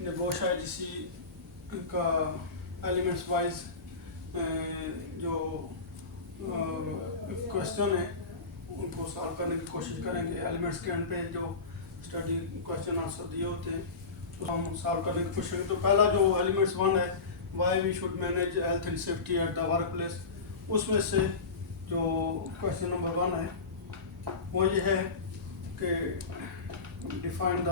नेगोशिएसी का elements wise जो question है उनको सॉल्व करने की कोशिश करेंगे। एलिमेंट्स के एंड पे जो स्टडी क्वेश्चन आंसर दिए होते हैं तो हम सॉल्व करने की कोशिश करेंगे। तो पहला जो एलिमेंट्स 1 है, why we should manage health and safety at the work place, उसमें से जो क्वेश्चन नंबर 1 है वो ये है कि define the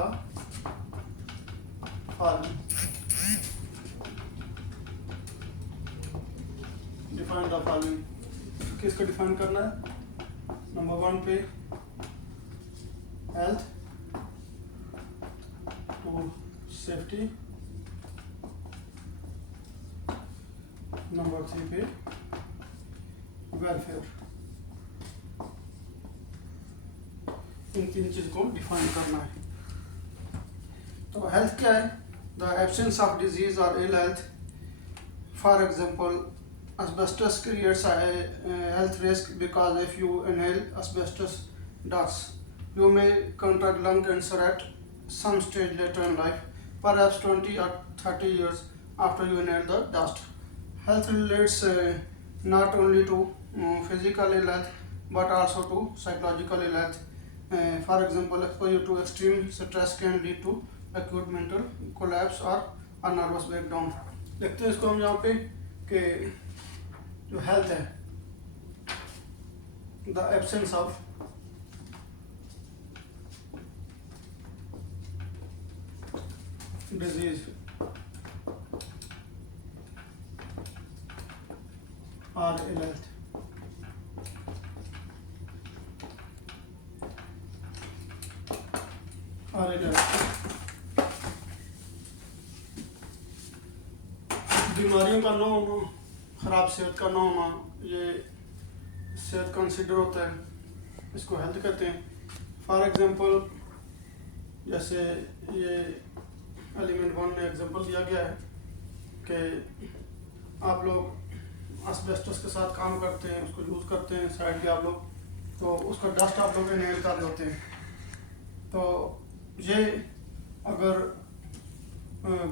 following. Define the following किसको डिफाइन करना है? नंबर 1 पे हेल्थ, 2 सेफ्टी, नंबर 3 पे वेलफेयर। इन 3 चीज को डिफाइन करना है। तो हेल्थ क्या है? द एब्सेंस ऑफ डिजीज और ill health. For example, asbestos creates a health risk because if you inhale asbestos dust, you may contract lung cancer at some stage later in life, perhaps 20 or 30 years after you inhale the dust. Health relates not only to physical ill health but also to psychological ill health. For example, exposure to extreme stress can lead to acute mental collapse or a nervous breakdown. देखते हैं इसको हम यहाँ पे कि जो health है, the absence of disease और इल हेल्थ। और इल हेल्थ बीमारियों का न होना, ख़राब सेहत का ना होना, ये सेहत कंसिडर होता है, इसको हेल्थ कहते हैं। फॉर एग्जांपल, जैसे ये एलिमेंट 1 में एग्जांपल दिया गया है कि आप लोग एस्बेस्टस के साथ काम करते हैं, उसको यूज़ करते हैं साइड के आप लोग, तो उसका डस्ट आप लोग इनहेल कर लेते हैं। तो ये अगर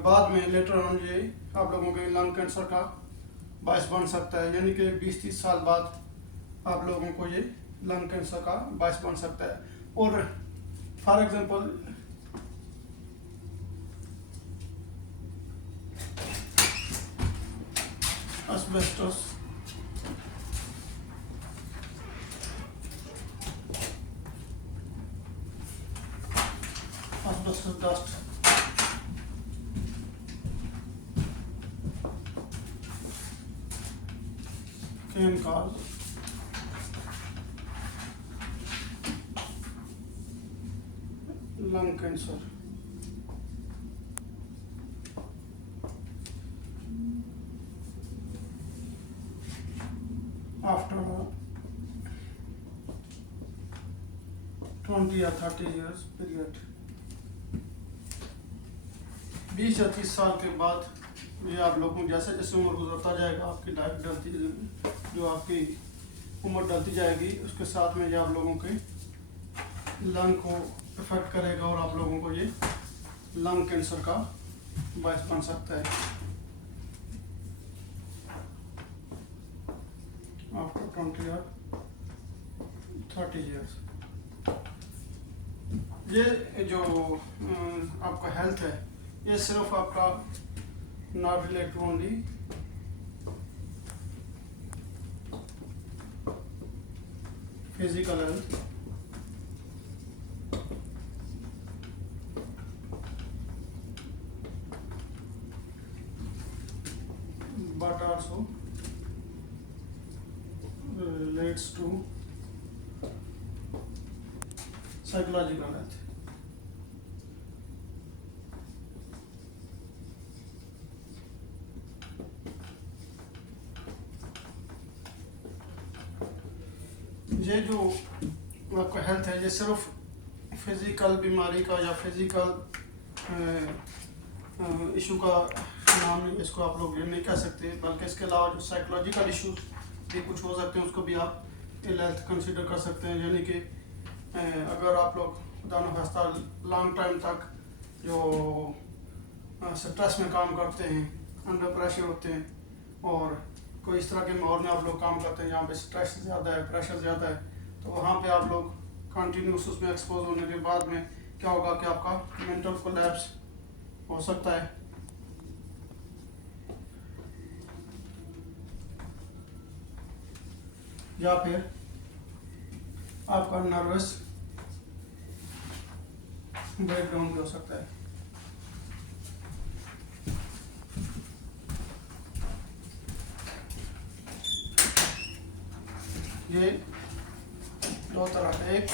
बाद में लेटर ऑन ये आप लोगों के लंग कैंसर का बायस बन सकता है, यानी कि 20-30 साल बाद आप लोगों को ये लंग कैंसर का बायस बन सकता है। और for example, asbestos dust can cause lung cancer. After 20 or 30 years period, 20 या 30 साल के बाद ये आप लोगों जैसे जैसे उम्र गुजरता जाएगा, आपकी लाइफ डलती, जो आपकी उम्र डलती जाएगी, उसके साथ में ये आप लोगों के लंग को इफेक्ट करेगा और आप लोगों को ये लंग कैंसर का बायस बन सकता है। After 20 or 30 years। ये जो आपका हेल्थ है, ये सिर्फ आपका not related only physical health but also relates to psychological health। ये जो आपका हेल्थ है, ये सिर्फ फिजिकल बीमारी का या फिजिकल इशू का नाम नहीं, इसको आप लोग ये नहीं कह सकते, बल्कि इसके अलावा जो साइकोलॉजिकल इशूज भी कुछ हो सकते हैं, उसको भी आप इल हेल्थ कंसिडर कर सकते हैं। यानी कि अगर आप लोग खुदा न खास्ता लॉन्ग टाइम तक जो स्ट्रेस में काम करते हैं, अंडर प्रेशर होते हैं, और कोई इस तरह के माहौल में आप लोग काम करते हैं जहाँ पे स्ट्रेस ज़्यादा है, प्रेशर ज़्यादा है, तो वहाँ पे आप लोग कंटिन्यूस उसमें एक्सपोज होने के बाद में क्या होगा कि आपका मेंटल कोलैप्स हो सकता है। या फिर आपका नर्वस ब्रेकडाउन भी हो सकता है। ये दो तरह का, एक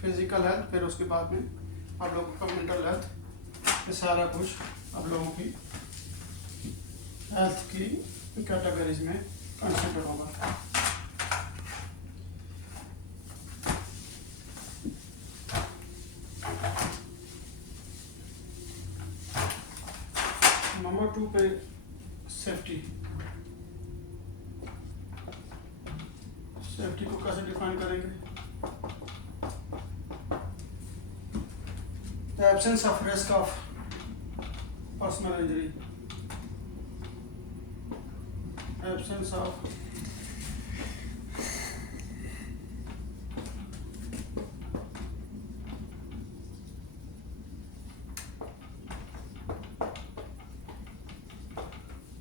फिजिकल हेल्थ, फिर उसके बाद में आप लोगों का मेंटल हेल्थ, ये सारा कुछ आप लोगों की हेल्थ की कैटेगरीज में कंसिडर होगा। नंबर 2 पे सेफ्टी को कैसे डिफाइन करेंगे? The absence of risk of personal injury, absence of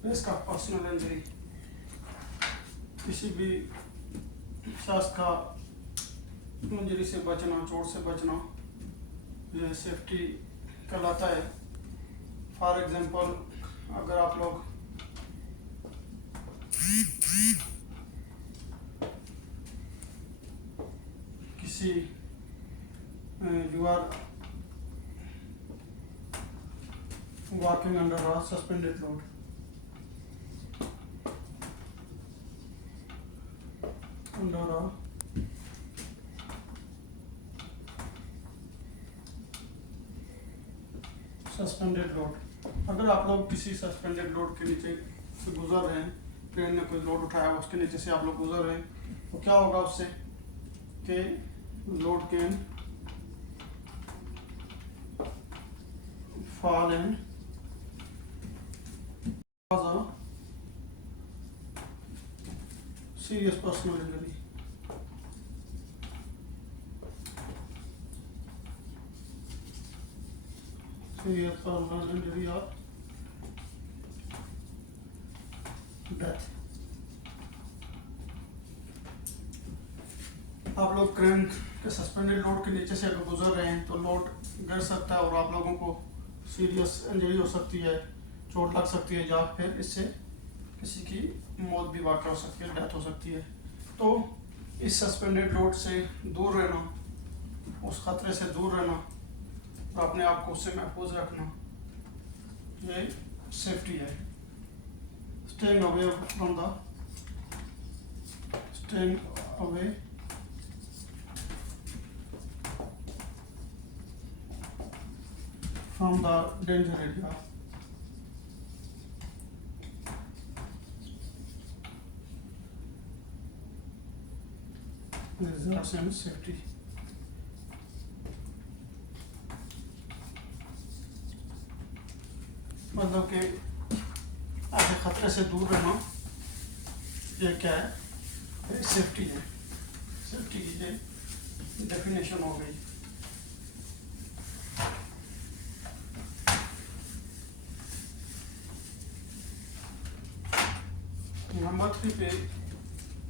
risk of personal injury, किसी भी शख्स का इंजरी से बचना, चोट से बचना, ये सेफ्टी कहलाता है। फॉर एग्जांपल, अगर आप लोग किसी you are working under a suspended load, under a suspended load, अगर आप लोग किसी सस्पेंडेड लोड के नीचे से गुजर रहे हैं, ट्रेन ने कोई लोड उठाया, उसके नीचे से आप लोग गुजर रहे हैं, तो क्या होगा उससे कि load can fall and cause a serious personal injury. Serious personal injury or death. आप लोग क्रेन के सस्पेंडेड लोड के नीचे से अगर गुजर रहे हैं तो लोड गिर सकता है और आप लोगों को सीरियस इंजरी हो सकती है, चोट लग सकती है, या फिर इससे किसी की मौत भी वाक़ हो सकती है, डेथ हो सकती है। तो इस सस्पेंडेड लोड से दूर रहना, उस खतरे से दूर रहना और अपने आप को उससे महफूज रखना, ये सेफ्टी है। Staying away from the staying away from the danger area. Results in safety. मतलब कि ऐसे खतरे से दूर रहना, ये क्या है? ये सेफ्टी है। सेफ्टी की ये डेफिनेशन हो गई। नंबर 3 पे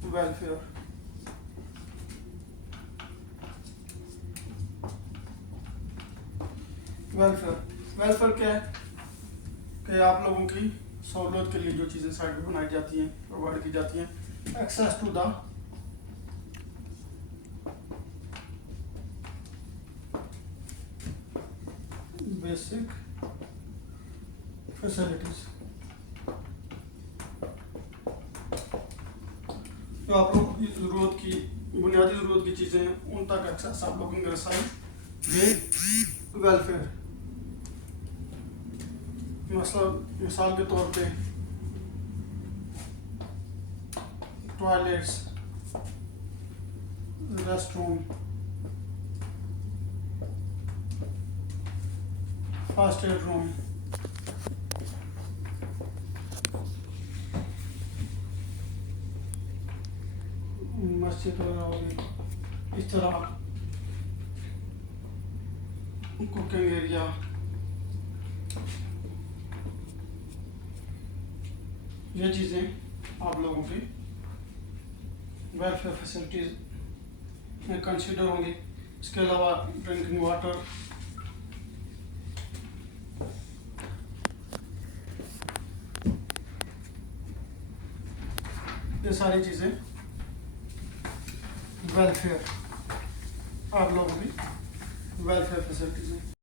वेलफेयर। वेलफेयर क्या है कि आप लोगों की सहूलत के लिए जो चीज़ें साइड में बनाई जाती हैं, प्रोवाइड की जाती हैं, access to the basic facilities, जो आप लोग की ज़रूरत की बुनियादी ज़रूरत की चीज़ें हैं, उन तक एक्सेस आप लोगों की रसाई, ये वेलफेयर। मिसाल के तौर पे toilets, restroom, first aid room, seat वगैरह होगी इस तरह, कुकिंग एरिया, ये चीज़ें आप लोगों की वेलफेयर फैसिलिटीज़ में कंसिडर होंगी। इसके अलावा ड्रिंकिंग वाटर, ये सारी चीज़ें वेलफेयर, आप लोगों की वेलफेयर फैसिलिटीज़ हैं।